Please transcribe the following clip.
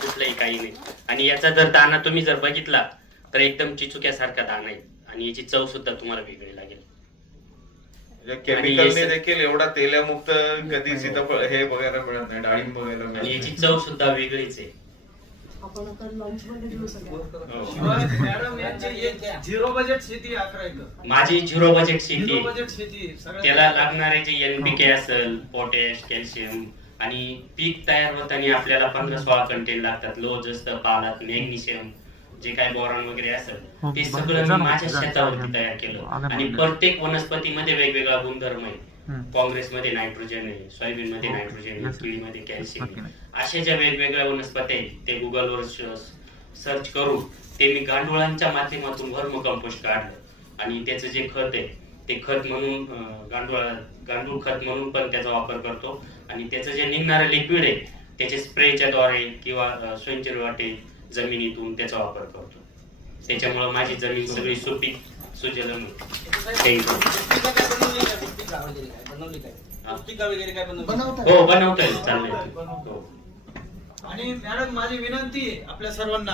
कुठलंही काही नाही. आणि याचा जर दाणा तुम्ही जर बघितला तर एकदम चिचुक्यासारखा दाणा आहे आणि याची चव सुद्धा तुम्हाला वेगळी लागेल. केमिकलने देखील एवढा तेलमुक्त कधी सीताफळ हे बघायला मिळत नाही, डाळिंब बघायला मिळत आणि नाही. याची चव सुद्धा वेगळीच आहे. आपण आता लॉन्च मध्ये देऊ सगळं. शिवाय मॅडम यांची झिरो बजेट शेती 11 एकर. माझी झिरो बजेट शेती झिरो आहे. बजेट शेती सगळ्यात त्याला लागणारे जे एनपीके असेल, पोटॅश, कॅल्शियम आणि पीक तयार होताना आपल्याला 15-16 कंटेन लागतात. लोह असतं, पालात, मॅग्नेशियम, जे काय बोरॉन वगैरे असेल ते सगळं मी माझ्या शेतावरती तयार केलं. आणि प्रत्येक वनस्पतीमध्ये वेगवेगळा गुणधर्म आहे. काँग्रेसमध्ये नायट्रोजन आहे, सोयाबीन मध्ये नायट्रोजन आहे, केळीमध्ये कॅल्शियम आहे. अशा ज्या वेगवेगळ्या वनस्पती आहेत ते गुगलवर सर्च करून ते मी गांडुळांच्या माध्यमातून वर्म कंपोस्ट काढलं आणि त्याचं जे खत आहे ते खत म्हणून गांडूळ खत म्हणून पण त्याचा वापर करतो. आणि त्याचं जे निघणारं लिक्विड आहे त्याचे स्प्रेच्या द्वारे किंवा स्वयंचीरवाटे जमिनीतून त्याचा वापर करतो. त्याच्यामुळे माझी जमीन सगळी सुपीक सुजलम हो बनवता येईल, चाललंय. आणि मॅडम माझी विनंती आहे आपल्या सर्वांना